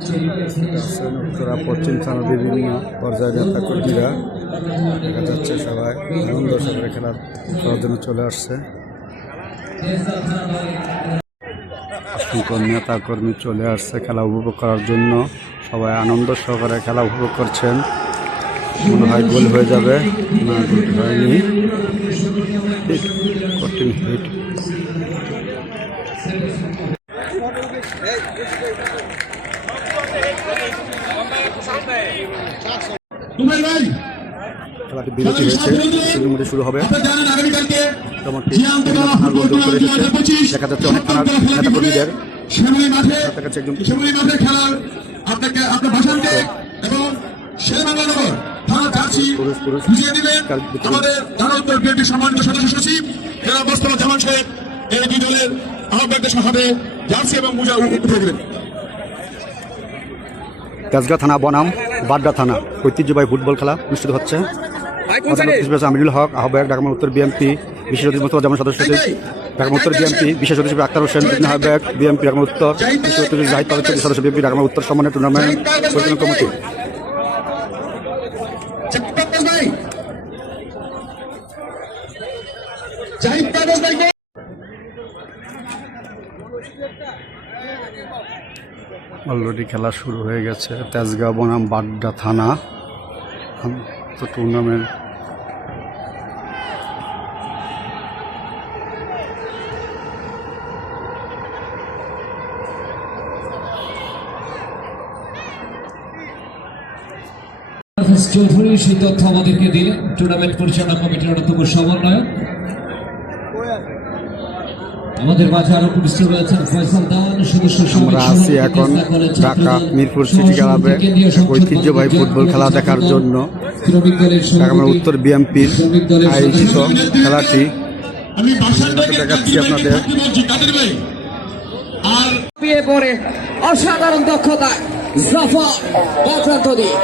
উত্তরা, পশ্চিম থানার বিভিন্ন পর্যায়ের নেতা কর্মীরা দেখা যাচ্ছে সবাই আনন্দ সহকারে খেলার জন্য চলে আসছে। নেতা কর্মী চলে আসছে খেলা উপভোগ করার জন্য? সবাই আনন্দ সহকারে খেলা উপভোগ করছেন। মনে হয় গোল হয়ে যাবে। না, গোল হয়নি। কঠিন হিট খেলাটি বিরতি হয়েছে কিছুদিনের মধ্যে শুরু হবে আপনারা জানেন আগামীকালকে মোটামুটি জিয়াম বিভিন্ন তোলা থানার গোল করে ফুটবল এসেছে 2025 দেখা যাচ্ছে অনেক নেতা কর্মীদের শ্যামলী কাছে একজন আপনাকে আপনার ভাষণকে এবং শেরবাংলানগর থানা চাচ্ছি। বুঝিয়ে দিবেন আমাদের থানা বিএনপি সম্মানিত সদস্য সচিব জেলা মোস্তফা জামান সাহেব এই দুই দলের আহ্বায়কদের হাতে জার্সি এবং মোজা উঠে দেবেন তেজগাঁ থানা বনাম বাড্ডা থানা। ঐতিহ্যবাহী ফুটবল খেলা অনুষ্ঠিত হচ্ছে। আমিরুল হক আহ্বায়ক ঢাকা উত্তর বিএমপি বিশেষ অতিথি মোস্তফা জামান সদস্য ঢাকা উত্তর বিএমপি বিশেষ অতিথি আক্তার হোসেন আহ্বায়ক বিএমপি ঢাকা উত্তর বিশেষ অতিথি জাহিদ সদস্য বিএমপি ঢাকা উত্তর সম্মানের টুর্নামেন্ট পরিচালনা কমিটি। জাহিদ অলরেডি খেলা শুরু হয়ে গেছে। তেজগাঁও বনাম বাড্ডা থানা। তো টুর্নামেন্ট চৌধুরী সেই তথ্য আমাদেরকে দিলেন। টুর্নামেন্ট পরিচালনা কমিটির অন্যতম সমন্বয়ক। আমাদের মাঝে আরও উপস্থিত রয়েছেন ফয়সাল দান সদস্য আমরা আছি এখন ঢাকা মিরপুর সিটি ক্লাবে ঐতিহ্যবাহী ফুটবল খেলা দেখার জন্য সভাপতি, উত্তর বিএমপির আয়োজিত খেলাটি দেখাচ্ছি আপনাদের। অসাধারণ দক্ষতা জাফা অক্রান্ত দিয়ে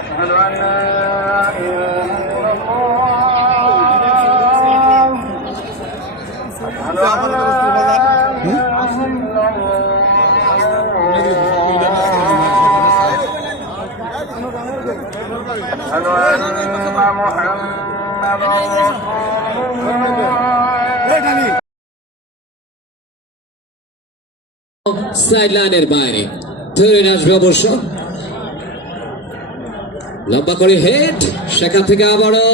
أشهد أن لا إله إلا الله أشهد أن لا إله إلا الله أشهد أن محمدا رسول الله সাইড লাইনের বাইরে ধরে নিয়ে আসবে অবশ্য লম্বা করে হেড, সেখান থেকে আবারও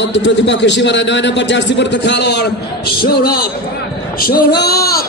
অন্ত প্রতিপক্ষের সীমানায় নয় নম্বর জার্সি পড়তে খেলোয়াড় সৌরভ সৌরভ